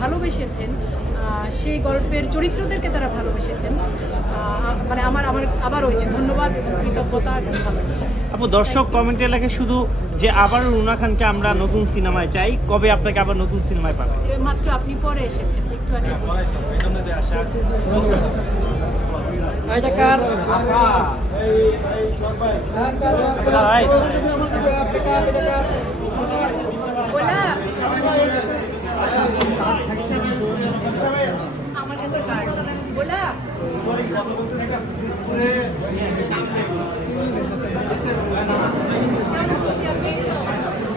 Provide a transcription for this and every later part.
ভালোবেসেছেন, সেই গল্পের চরিত্রদেরকে তারা ভালোবেসেছেন। মানে আমার আবার ওই যে ধন্যবাদ, কৃতজ্ঞতা এবং ভালোবাসা। আপু, দর্শক কমেন্টে লেখে শুধু যে আবার রুনা খানকে আমরা নতুন সিনেমায় চাই, কবে আপনাকে আবার নতুন সিনেমায় পাবেন? মাত্র আপনি পরে এসেছেন, একটু আগে বলেছেন। আমার কাছে কার্ড বলা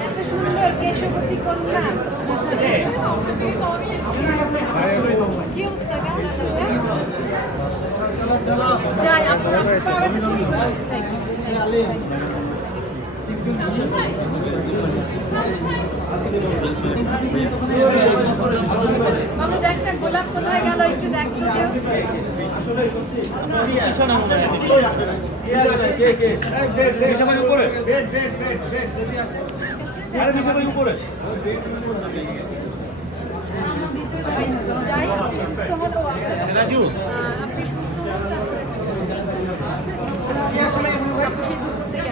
এত সুন্দর কেশবতী কন্যা, কি অবস্থা? যাই আপনারা বাবু দেখতেন গোলাপ কোথায় গেল, একটু দেখতো যাই, আপনি সুস্থ হলো, আপনি সুস্থ সেই দুপুর থেকে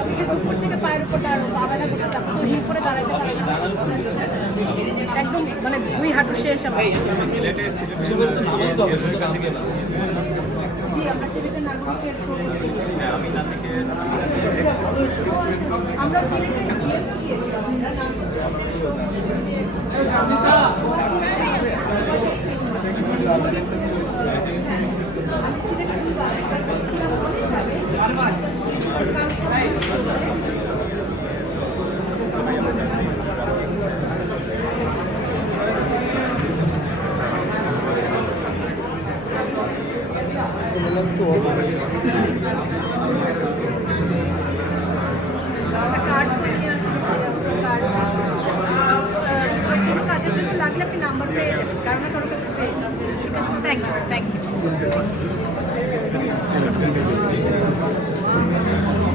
আজকে দুপুর থেকে পায়ের উপর আবেদন করতে করে দাঁড়াতে একদম মানে 2 হাঁটু শেষ আমার। জি, আমরা সিলেটের নাগরিকের আমরা সিলেটে গিয়েছিলাম। কার্ড করে নিয়ে আসি, কোনো কাজের জন্য লাগলে আপনি নাম্বার পেয়ে যাবেন, কারণ কারো কাছে পেয়ে যাবেন। ঠিক আছে, থ্যাংক ইউ।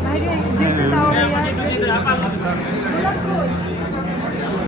বাইরে যেহেতু